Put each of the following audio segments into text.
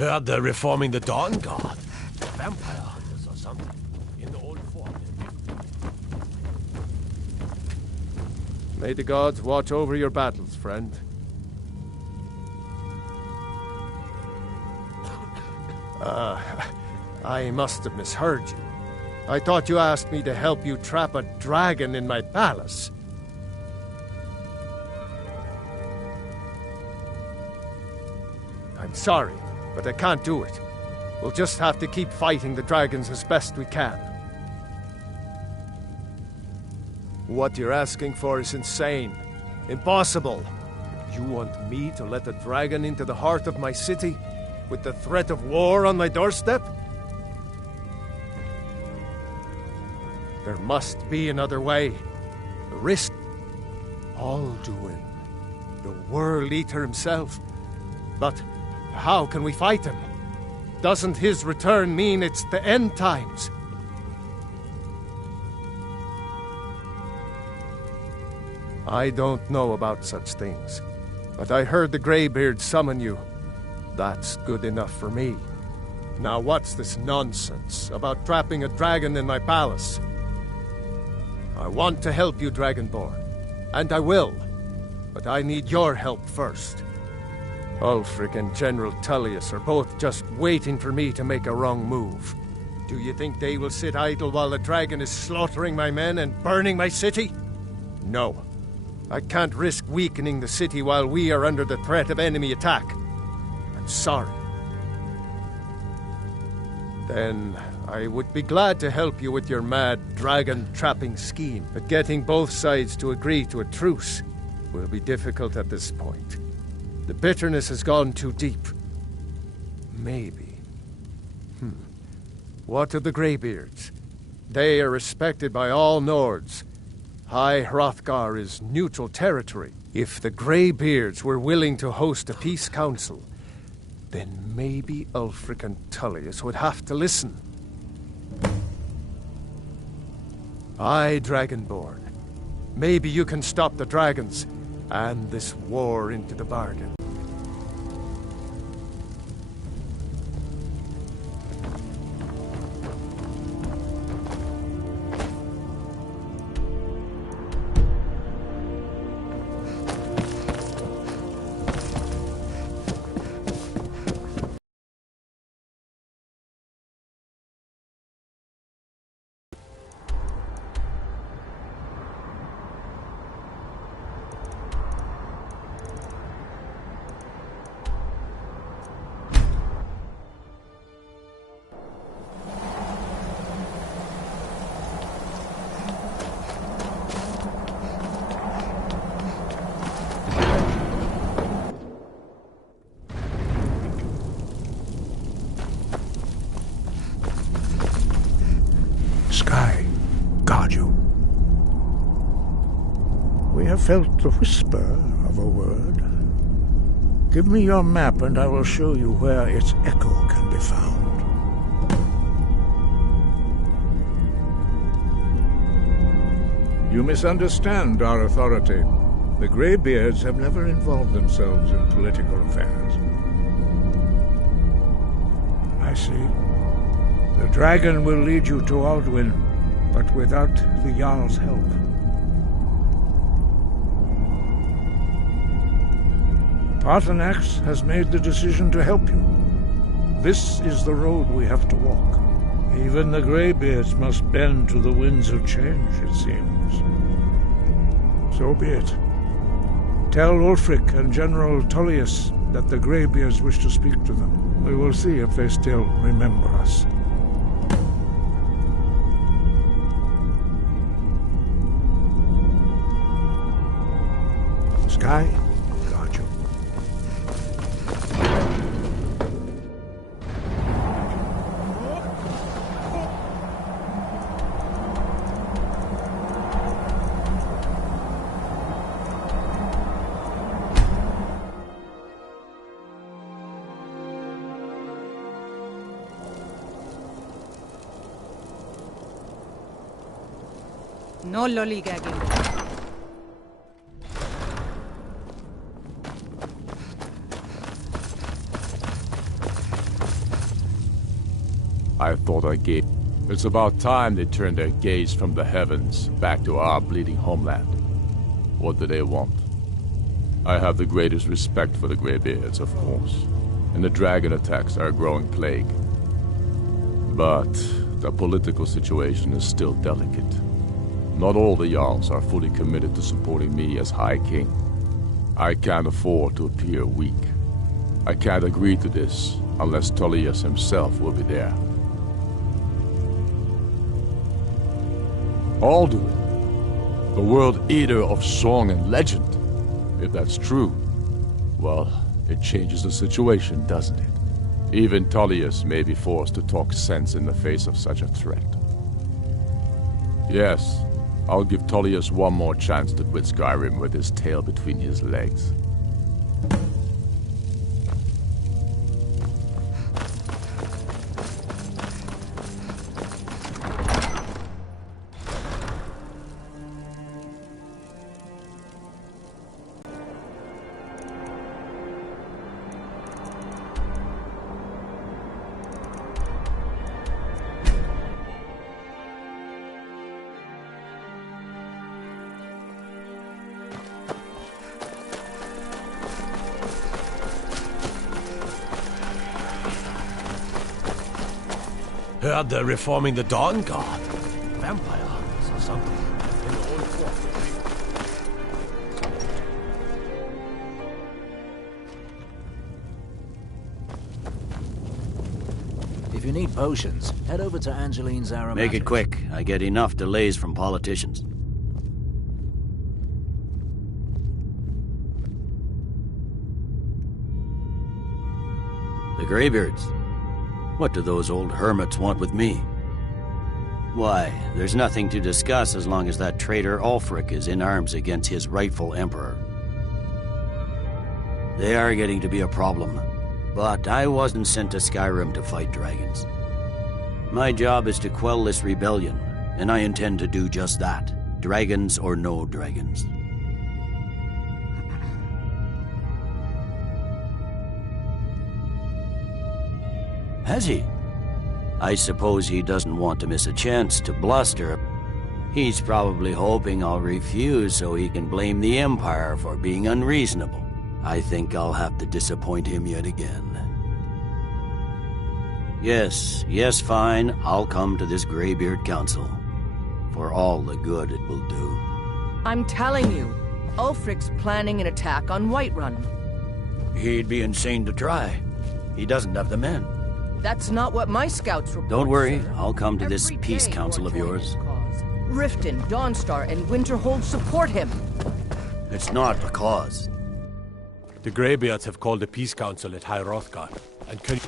Heard they're reforming the Dawn Guard. Vampire hunters or something. In the old form. May the gods watch over your battles, friend. I must have misheard you. I thought you asked me to help you trap a dragon in my palace. I'm sorry, but I can't do it. We'll just have to keep fighting the dragons as best we can. What you're asking for is insane. Impossible. You want me to let a dragon into the heart of my city, with the threat of war on my doorstep? There must be another way. The risk. Alduin, the World Eater himself. But how can we fight him? Doesn't his return mean it's the end times? I don't know about such things, but I heard the Greybeard summon you. That's good enough for me. Now what's this nonsense about trapping a dragon in my palace? I want to help you, Dragonborn, and I will, but I need your help first. Ulfric and General Tullius are both just waiting for me to make a wrong move. Do you think they will sit idle while the dragon is slaughtering my men and burning my city? No. I can't risk weakening the city while we are under the threat of enemy attack. I'm sorry. Then I would be glad to help you with your mad dragon-trapping scheme, but getting both sides to agree to a truce will be difficult at this point. The bitterness has gone too deep. Maybe. What of the Greybeards? They are respected by all Nords. High Hrothgar is neutral territory. If the Greybeards were willing to host a peace council, then maybe Ulfric and Tullius would have to listen. Aye, Dragonborn. Maybe you can stop the dragons, and this war into the bargain. Sky, guard you. We have felt the whisper of a word. Give me your map and I will show you where its echo can be found. You misunderstand our authority. The Greybeards have never involved themselves in political affairs. I see. The dragon will lead you to Alduin, but without the Jarl's help. Paarthurnax has made the decision to help you. This is the road we have to walk. Even the Greybeards must bend to the winds of change, it seems. So be it. Tell Ulfric and General Tullius that the Greybeards wish to speak to them. We will see if they still remember us. Sky, guard you. No lollygagging. I thought I gave... It's about time they turned their gaze from the heavens back to our bleeding homeland. What do they want? I have the greatest respect for the Greybeards, of course, and the dragon attacks are a growing plague. But the political situation is still delicate. Not all the Jarls are fully committed to supporting me as High King. I can't afford to appear weak. I can't agree to this unless Tullius himself will be there. Alduin, the World Eater of song and legend. If that's true, well, it changes the situation, doesn't it? Even Tullius may be forced to talk sense in the face of such a threat. Yes, I'll give Tullius one more chance to quit Skyrim with his tail between his legs. Heard they're reforming the Dawn Guard. Vampire hunters or something. In the old fort. If you need potions, head over to Angeline's Aromatics. Make it quick. I get enough delays from politicians. The Greybeards. What do those old hermits want with me? Why, there's nothing to discuss as long as that traitor Ulfric is in arms against his rightful emperor. They are getting to be a problem, but I wasn't sent to Skyrim to fight dragons. My job is to quell this rebellion, and I intend to do just that, dragons or no dragons. Has he? I suppose he doesn't want to miss a chance to bluster. He's probably hoping I'll refuse so he can blame the Empire for being unreasonable. I think I'll have to disappoint him yet again. Yes, fine. I'll come to this Greybeard Council. For all the good it will do. I'm telling you, Ulfric's planning an attack on Whiterun. He'd be insane to try. He doesn't have the men. That's not what my scouts report. Don't worry, sir. I'll come to this Every peace day council of you're yours. joining his cause. Riften, Dawnstar, and Winterhold support him. It's not a cause. The Greybeards have called a peace council at High Hrothgar, and can...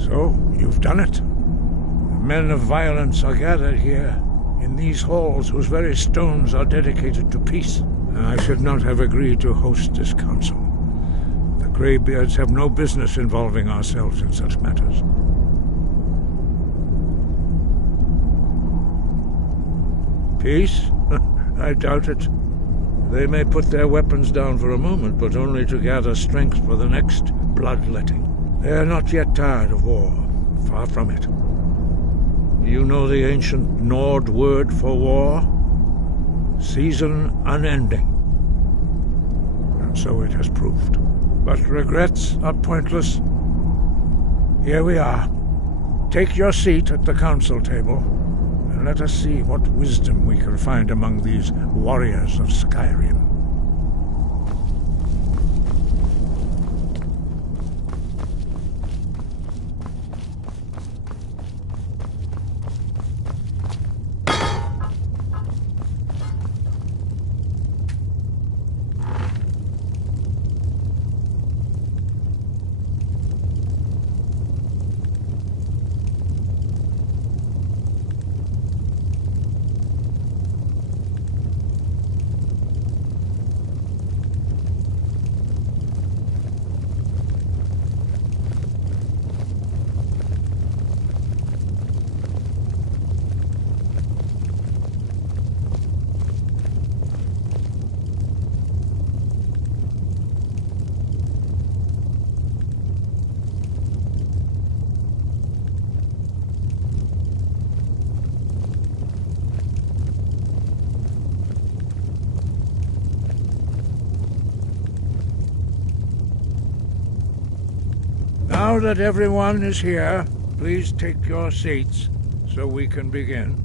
So, you've done it. The men of violence are gathered here, in these halls whose very stones are dedicated to peace. And I should not have agreed to host this council. The Greybeards have no business involving ourselves in such matters. Peace? I doubt it. They may put their weapons down for a moment, but only to gather strength for the next bloodletting. They are not yet tired of war. Far from it. You know the ancient Nord word for war? Season unending. And so it has proved. But regrets are pointless. Here we are. Take your seat at the council table, and let us see what wisdom we can find among these warriors of Skyrim. Now that everyone is here, please take your seats so we can begin.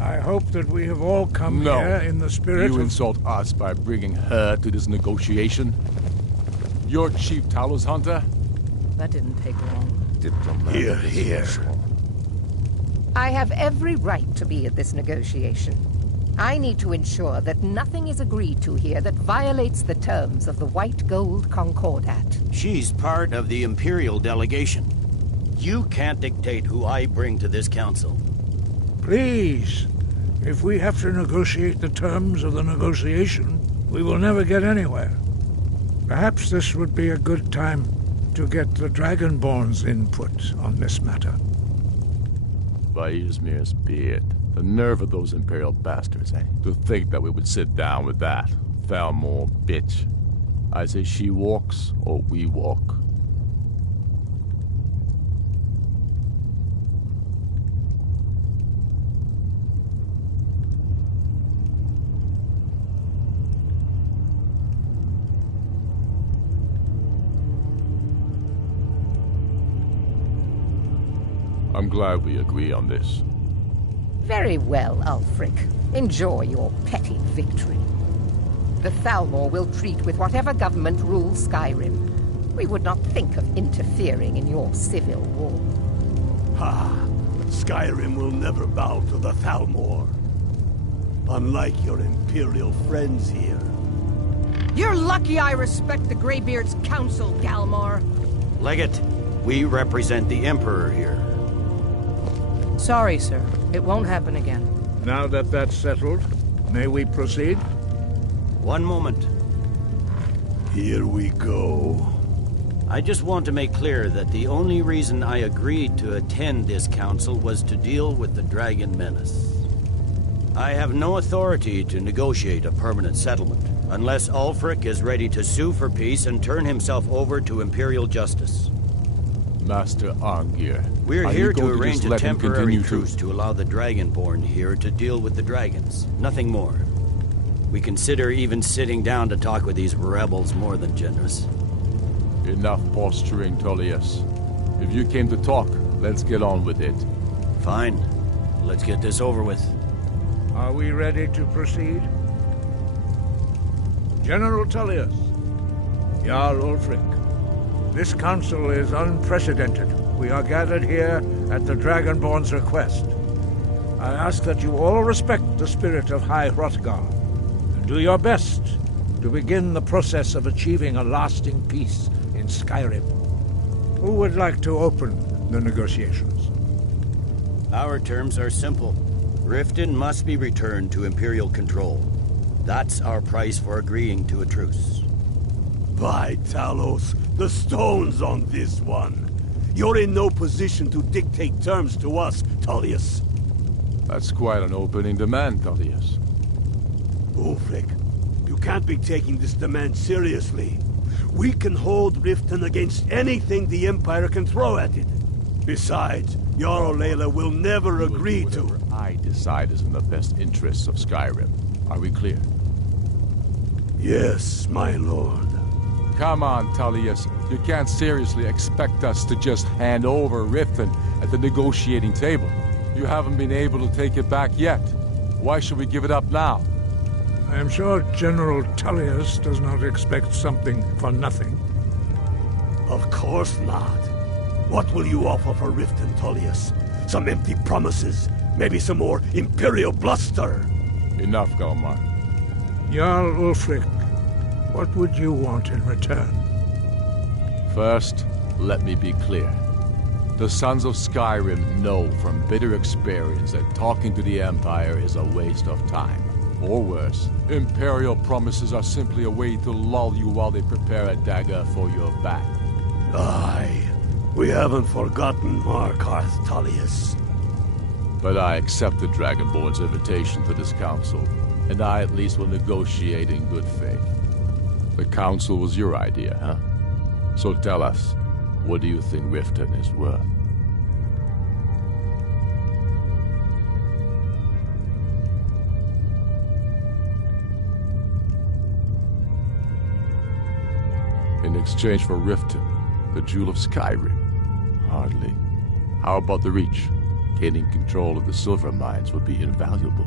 I hope that we have all come here in the spirit You of... insult us by bringing her to this negotiation? You're Chief Talos Hunter? That didn't take long. Here, here. I have every right to be at this negotiation. I need to ensure that nothing is agreed to here that violates the terms of the White Gold Concordat. She's part of the Imperial delegation. You can't dictate who I bring to this council. Please, if we have to negotiate the terms of the negotiation, we will never get anywhere. Perhaps this would be a good time to get the Dragonborn's input on this matter. By Ysmir's beard. The nerve of those Imperial bastards, eh? To think that we would sit down with that. Thalmor bitch. I say she walks, or we walk. I'm glad we agree on this. Very well, Ulfric. Enjoy your petty victory. The Thalmor will treat with whatever government rules Skyrim. We would not think of interfering in your civil war. Ha! Skyrim will never bow to the Thalmor. Unlike your Imperial friends here. You're lucky I respect the Greybeard's counsel, Galmar. Legate, we represent the Emperor here. Sorry, sir. It won't happen again. Now that that's settled, may we proceed? One moment. Here we go. I just want to make clear that the only reason I agreed to attend this council was to deal with the Dragon Menace. I have no authority to negotiate a permanent settlement, unless Ulfric is ready to sue for peace and turn himself over to Imperial justice. Master Arngir. We're here to arrange a temporary truce to allow the Dragonborn here to deal with the dragons. Nothing more. We consider even sitting down to talk with these rebels more than generous. Enough posturing, Tullius. If you came to talk, let's get on with it. Fine. Let's get this over with. Are we ready to proceed? General Tullius, Jarl Ulfric, this council is unprecedented. We are gathered here at the Dragonborn's request. I ask that you all respect the spirit of High Hrothgar, and do your best to begin the process of achieving a lasting peace in Skyrim. Who would like to open the negotiations? Our terms are simple. Riften must be returned to Imperial control. That's our price for agreeing to a truce. By Talos, the stone's on this one. You're in no position to dictate terms to us, Tullius. That's quite an opening demand, Tullius. Ulfric, you can't be taking this demand seriously. We can hold Riften against anything the Empire can throw at it. Besides, Jarl Layla will never agree to... Whatever I decide is in the best interests of Skyrim. Are we clear? Yes, my lord. Come on, Tullius. You can't seriously expect us to just hand over Riften at the negotiating table. You haven't been able to take it back yet. Why should we give it up now? I am sure General Tullius does not expect something for nothing. Of course not. What will you offer for Riften, Tullius? Some empty promises? Maybe some more Imperial bluster? Enough, Galmar. Jarl Ulfric, what would you want in return? First, let me be clear. The Sons of Skyrim know from bitter experience that talking to the Empire is a waste of time. Or worse, Imperial promises are simply a way to lull you while they prepare a dagger for your back. Aye, we haven't forgotten Markarth, Tullius. But I accept the Dragonborn's invitation to this council, and I at least will negotiate in good faith. The council was your idea, huh? So tell us, what do you think Riften is worth? exchange for Riften, the jewel of Skyrim? Hardly. How about the Reach? Gaining control of the silver mines would be invaluable.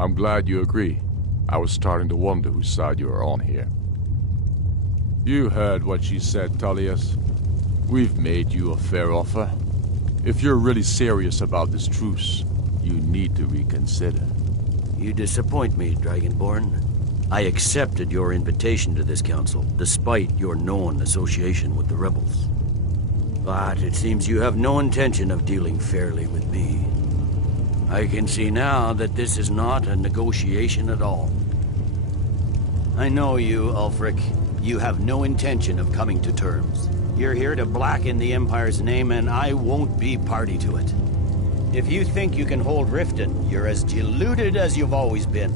I'm glad you agree. I was starting to wonder whose side you are on here. You heard what she said, Tullius. We've made you a fair offer. If you're really serious about this truce, you need to reconsider. You disappoint me, Dragonborn. I accepted your invitation to this council, despite your known association with the rebels. But it seems you have no intention of dealing fairly with me. I can see now that this is not a negotiation at all. I know you, Ulfric. You have no intention of coming to terms. You're here to blacken the Empire's name, and I won't be party to it. If you think you can hold Riften, you're as deluded as you've always been.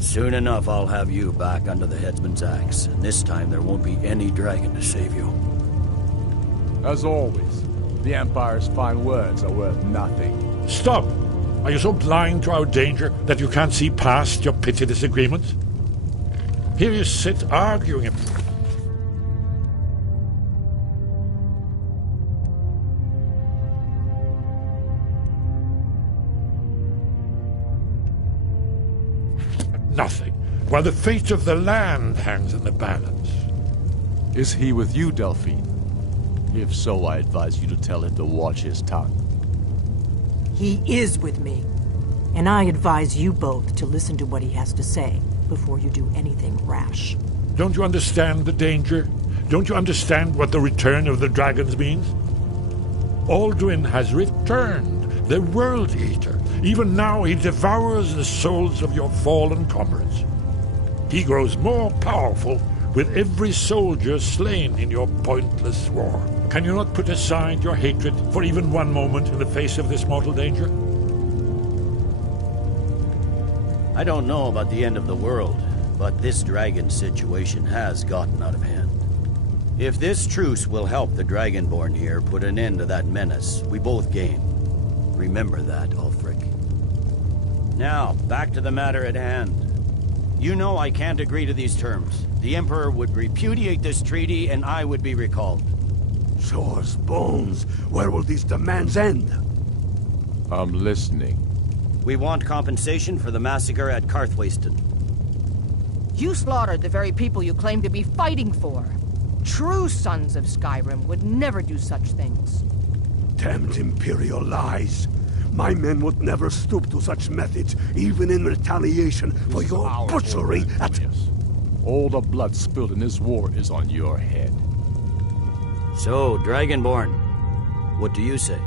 Soon enough, I'll have you back under the headsman's axe, and this time there won't be any dragon to save you. As always, the Empire's fine words are worth nothing. Stop! Are you so blind to our danger that you can't see past your petty disagreements? Here you sit arguing. Nothing, while the fate of the land hangs in the balance. Is he with you, Delphine? If so, I advise you to tell him to watch his tongue. He is with me, and I advise you both to listen to what he has to say before you do anything rash. Don't you understand the danger? Don't you understand what the return of the dragons means? Alduin has returned, the World Eater. Even now he devours the souls of your fallen comrades. He grows more powerful with every soldier slain in your pointless war. Can you not put aside your hatred for even one moment in the face of this mortal danger? I don't know about the end of the world, but this dragon situation has gotten out of hand. If this truce will help the Dragonborn here put an end to that menace, we both gain. Remember that, Ulfric. Now, back to the matter at hand. You know I can't agree to these terms. The Emperor would repudiate this treaty, and I would be recalled. Shores, bones, where will these demands end? I'm listening. We want compensation for the massacre at Karthwasten. You slaughtered the very people you claim to be fighting for. True sons of Skyrim would never do such things. Damned Imperial lies. My men would never stoop to such methods, even in retaliation for your butchery at... All the blood spilled in this war is on your head. So, Dragonborn, what do you say?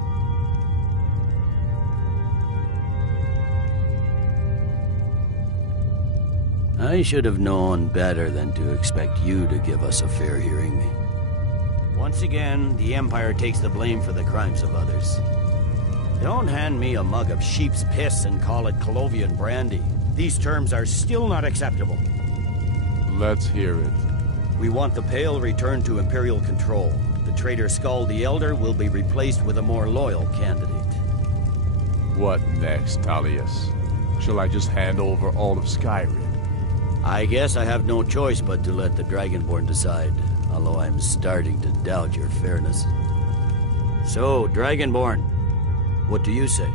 I should have known better than to expect you to give us a fair hearing. Once again, the Empire takes the blame for the crimes of others. Don't hand me a mug of sheep's piss and call it Colovian brandy. These terms are still not acceptable. Let's hear it. We want the Pale returned to Imperial control. The traitor Skull the Elder will be replaced with a more loyal candidate. What next, Tullius? Shall I just hand over all of Skyrim? I guess I have no choice but to let the Dragonborn decide, although I'm starting to doubt your fairness. So, Dragonborn, what do you say?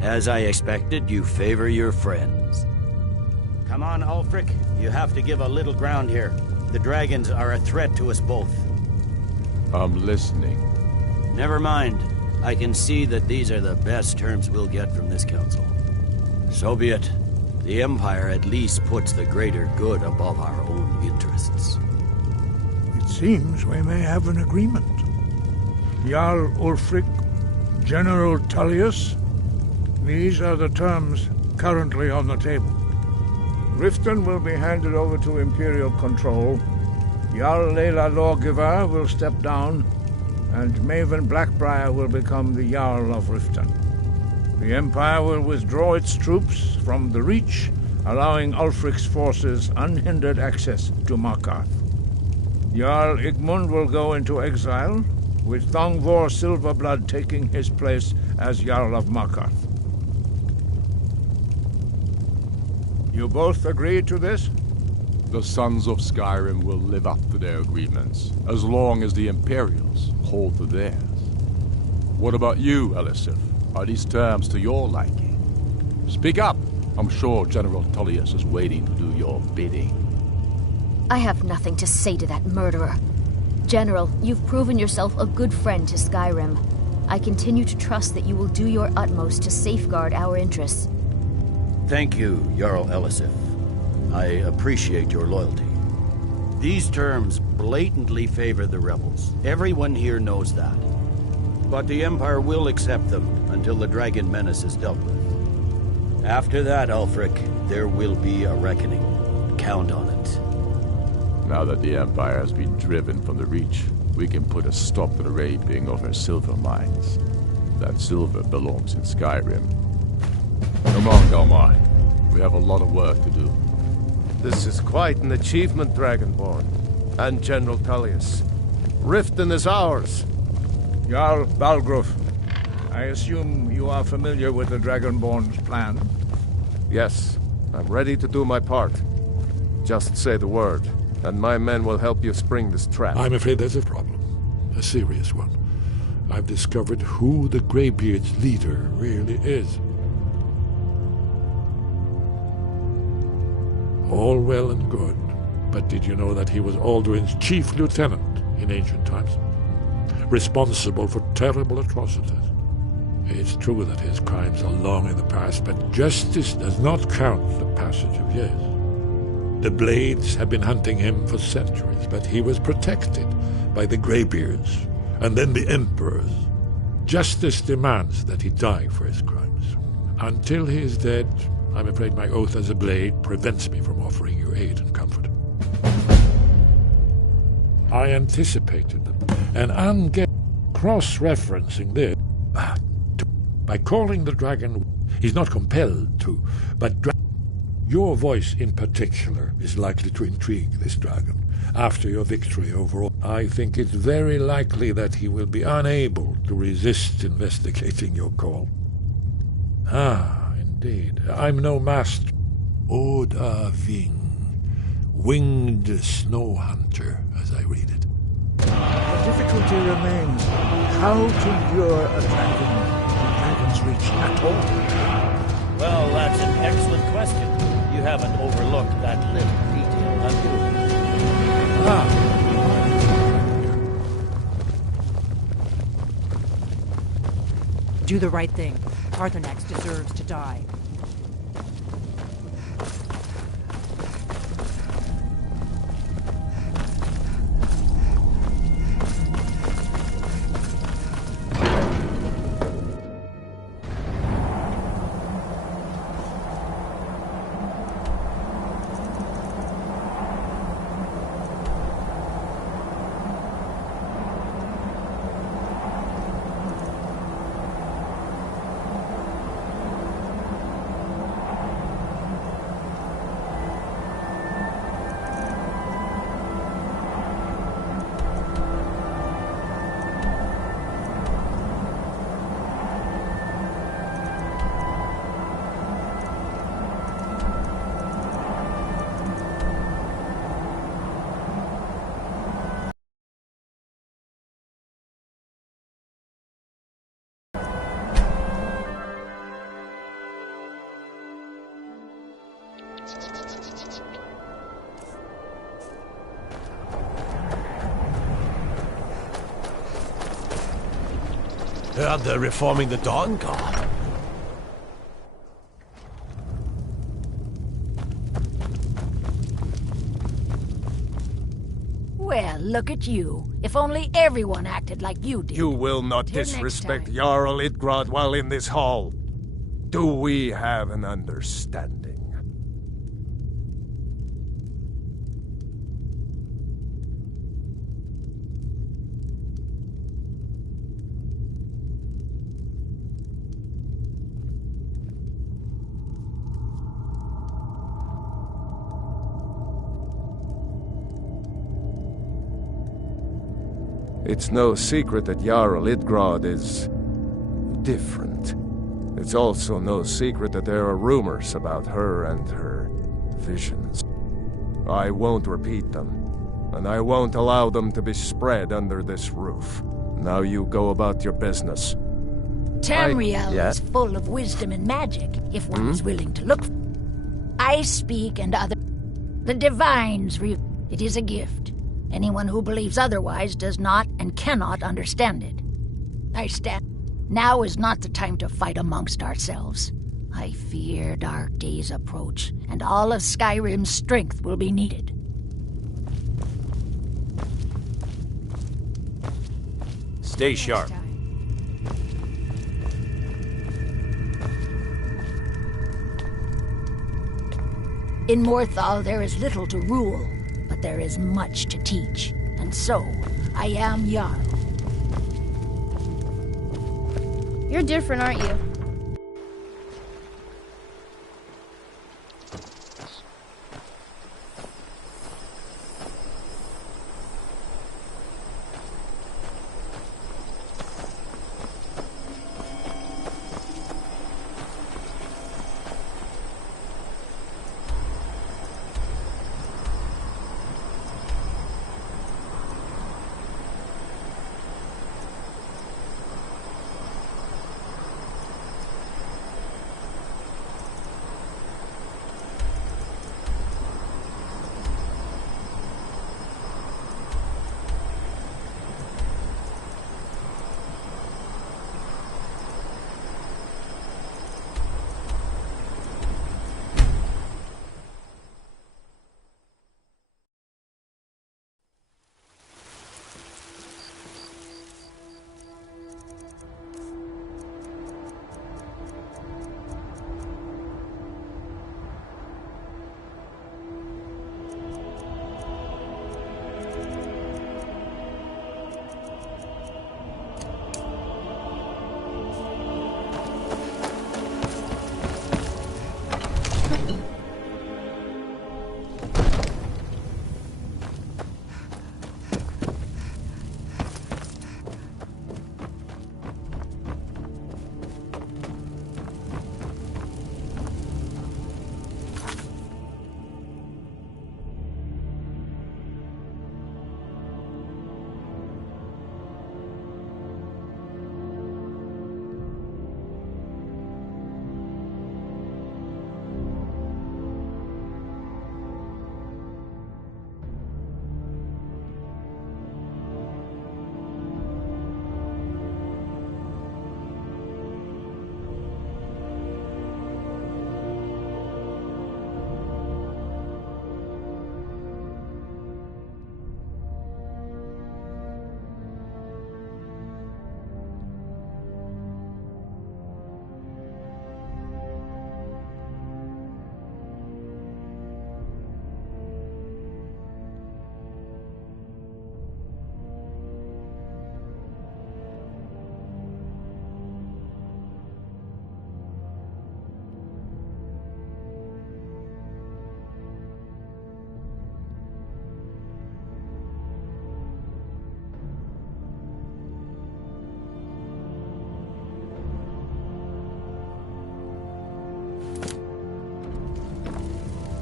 As I expected, you favor your friends. Come on, Ulfric. You have to give a little ground here. The dragons are a threat to us both. I'm listening. Never mind. I can see that these are the best terms we'll get from this council. So be it. The Empire at least puts the greater good above our own interests. It seems we may have an agreement. Jarl Ulfric, General Tullius, these are the terms currently on the table. Riften will be handed over to Imperial control. Jarl Layla Lawgiver will step down, and Maven Blackbriar will become the Jarl of Riften. The Empire will withdraw its troops from the Reach, allowing Ulfric's forces unhindered access to Markarth. Jarl Igmund will go into exile, with Thongvor Silverblood taking his place as Jarl of Markarth. You both agree to this? The Sons of Skyrim will live up to their agreements, as long as the Imperials hold to theirs. What about you, Elisif? Are these terms to your liking? Speak up! I'm sure General Tullius is waiting to do your bidding. I have nothing to say to that murderer. General, you've proven yourself a good friend to Skyrim. I continue to trust that you will do your utmost to safeguard our interests. Thank you, Jarl Elisif. I appreciate your loyalty. These terms blatantly favor the rebels. Everyone here knows that. But the Empire will accept them until the Dragon Menace is dealt with. After that, Ulfric, there will be a reckoning. Count on it. Now that the Empire has been driven from the Reach, we can put a stop to the raping of our silver mines. That silver belongs in Skyrim. Come on, Galmar. We have a lot of work to do. This is quite an achievement, Dragonborn. And General Tullius. Riften is ours. Jarl Balgruuf, I assume you are familiar with the Dragonborn's plan? Yes, I'm ready to do my part. Just say the word, and my men will help you spring this trap. I'm afraid there's a problem. A serious one. I've discovered who the Greybeard's leader really is. All well and good, but did you know that he was Alduin's chief lieutenant in ancient times? Responsible for terrible atrocities. It's true that his crimes are long in the past, but justice does not count the passage of years. The Blades have been hunting him for centuries, but he was protected by the Greybeards, and then the Emperors. Justice demands that he die for his crimes. Until he is dead, I'm afraid my oath as a Blade prevents me from offering you aid and comfort. I anticipated them, and I'm cross-referencing this. By calling the dragon, he's not compelled to, but your voice in particular is likely to intrigue this dragon. After your victory overall, I think it's very likely that he will be unable to resist investigating your call. Indeed. I'm no master. Oda Ving, winged snow hunter, as I read it. The difficulty remains how to lure a dragon to Dragon's Reach at all. Well, that's an excellent question. You haven't overlooked that little detail, have you? Do the right thing. Arthurnax deserves to die. Heard they're reforming the Dawn Guard. Well, look at you. If only everyone acted like you did. You will not disrespect Jarl Idgrod while in this hall. Do we have an understanding? It's no secret that Jarl Idgrod is different. It's also no secret that there are rumors about her and her visions. I won't repeat them, and I won't allow them to be spread under this roof. Now you go about your business. Tamriel is full of wisdom and magic, if one is willing to look. I speak and other... The Divines it is a gift. Anyone who believes otherwise does not and cannot understand it. I stand. Now is not the time to fight amongst ourselves. I fear dark days approach, and all of Skyrim's strength will be needed. Stay sharp. In Morthal there is little to rule, but there is much to teach, and so I am Jarl. You're different, aren't you?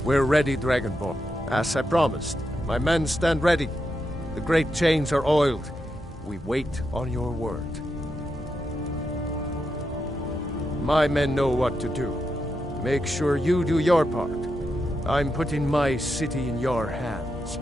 We're ready, Dragonborn. As I promised, my men stand ready. The great chains are oiled. We wait on your word. My men know what to do. Make sure you do your part. I'm putting my city in your hands.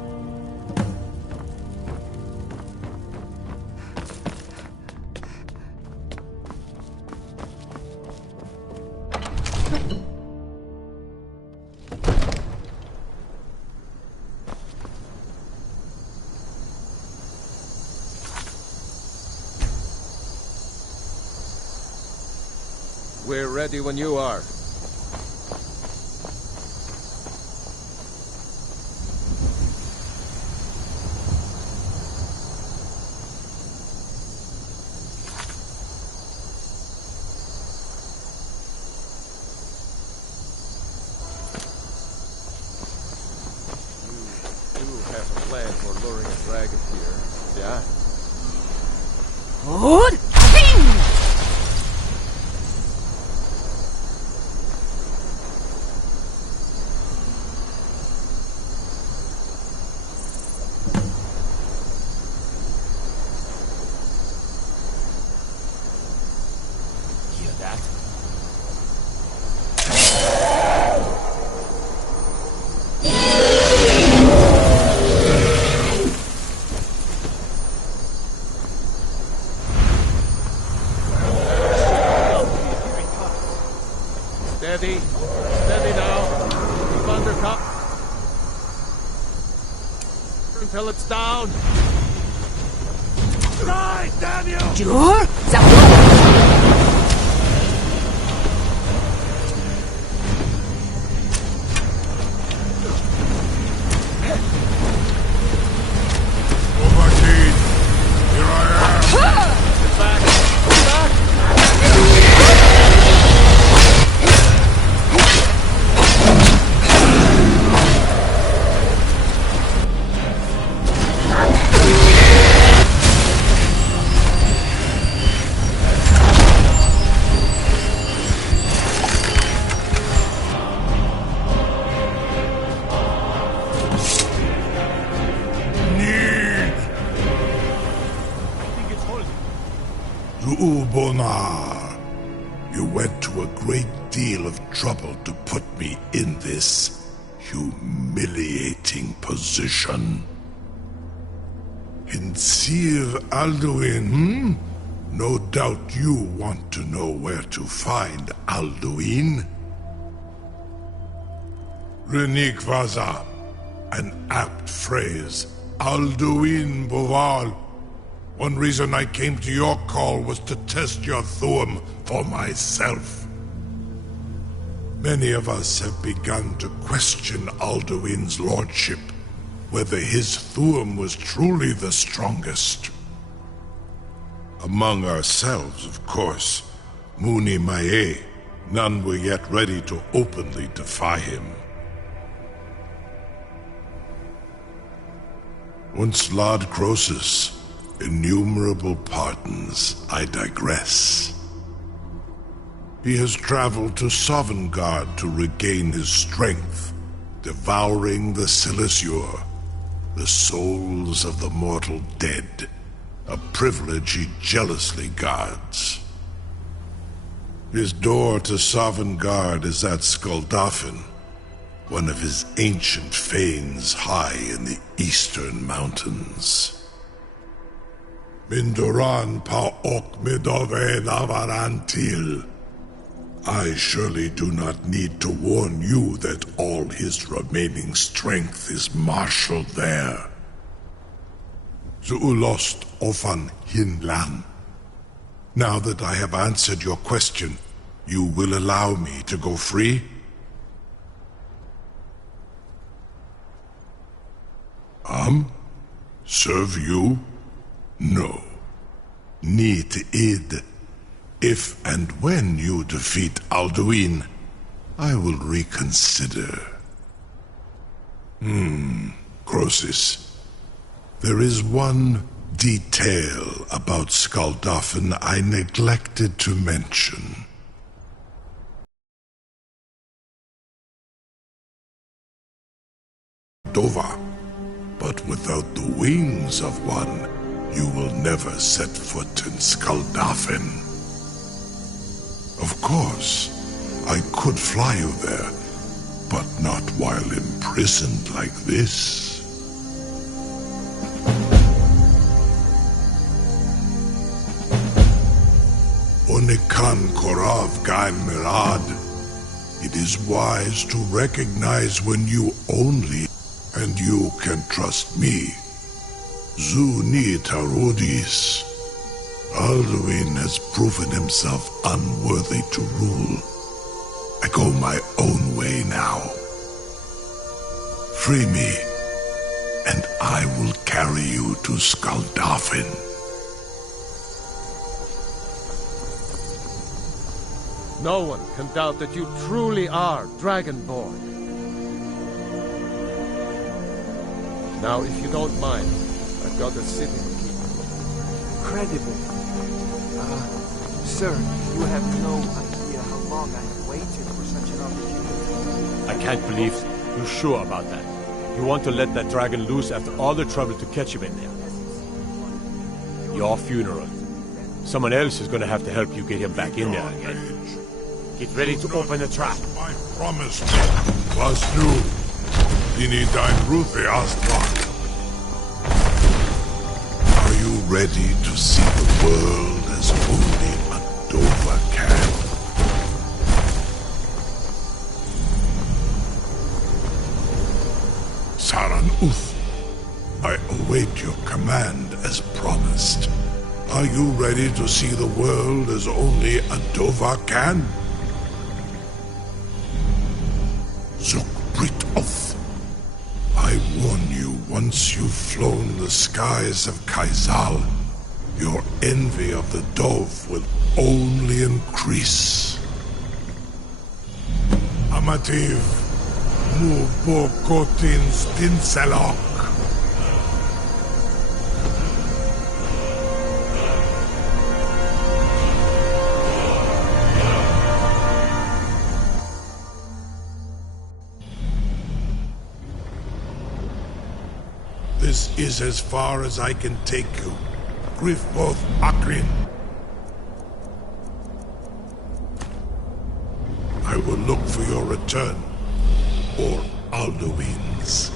We're ready when you are. You have a plan for luring a dragon here, yeah? that. Steady. Steady now. Thundercup. Until it's down. Die, damn you! Sure? Ubonar, you went to a great deal of trouble to put me in this humiliating position. In Sir Alduin, No doubt you want to know where to find Alduin. Renikvaza, an apt phrase. Alduin Boval. One reason I came to your call was to test your Thu'um for myself. Many of us have begun to question Alduin's lordship, whether his Thu'um was truly the strongest. Among ourselves, of course, Muni Mae, none were yet ready to openly defy him. Once Lord Croesus, innumerable pardons, I digress. He has traveled to Sovngarde to regain his strength, devouring the Silesur, the souls of the mortal dead, a privilege he jealously guards. His door to Sovngarde is at Skuldafn, one of his ancient fanes high in the eastern mountains. Mindoran Pa'ok Midove Navarantil. I surely do not need to warn you that all his remaining strength is marshaled there. Zuulost Ofan Hinlan. Now that I have answered your question, you will allow me to go free? Serve you? No. Need id. If and when you defeat Alduin, I will reconsider. Croesus. There is one detail about Skuldafn I neglected to mention. Dova, but without the wings of one, you will never set foot in Skuldafn. Of course, I could fly you there, but not while imprisoned like this. Onikan Korav Gain Mirad. It is wise to recognize when you only, and you can trust me. Zuni Tarudis. Alduin has proven himself unworthy to rule. I go my own way now. Free me, and I will carry you to Skuldafn. No one can doubt that you truly are Dragonborn. Now, if you don't mind, I've got a city to keep. Incredible. Sir, you have no idea how long I have waited for such an opportunity. I can't believe you're sure about that. You want to let that dragon loose after all the trouble to catch him in there. Your funeral. Someone else is gonna have to help you get him back in there again. Get ready to open the trap. My promise was new. Dini dein Ruthi Astrak. Are you ready to see the world as only Adova can? Saran Uth, I await your command as promised. Are you ready to see the world as only Adova can? Zukbrit Oth, I warn you, once you've flown the skies of Kaizal, your envy of the Dove will only increase. Amativ, Mubokotin Stinselok. This is as far as I can take you. Griffboth Akrin. I will look for your return, or Alduin's.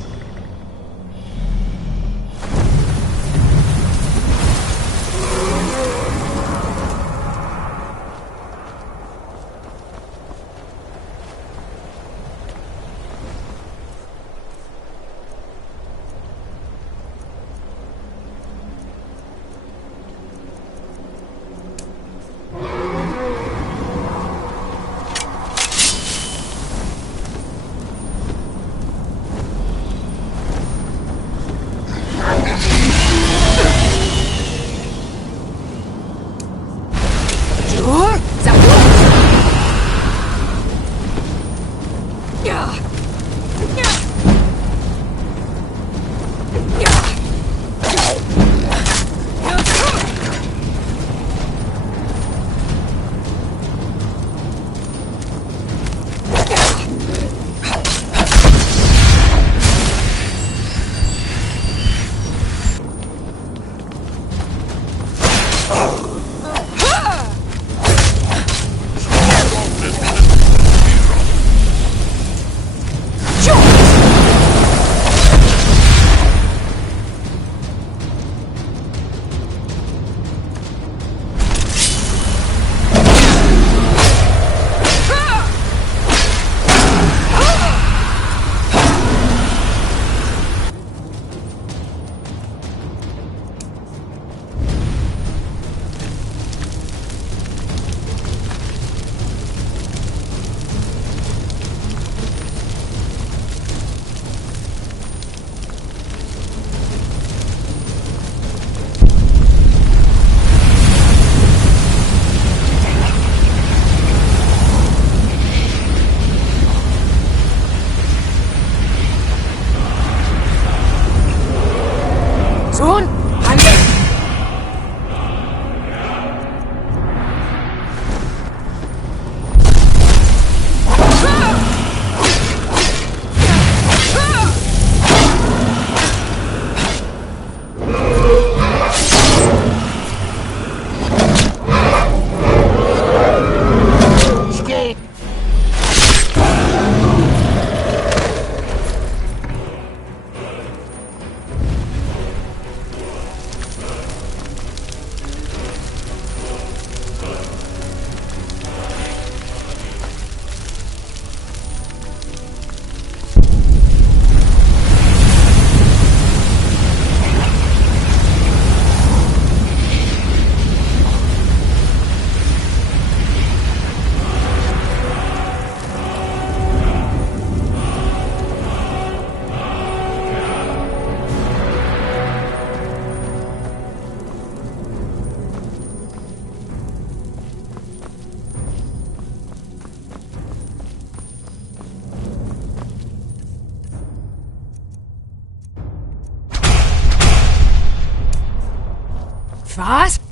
Was?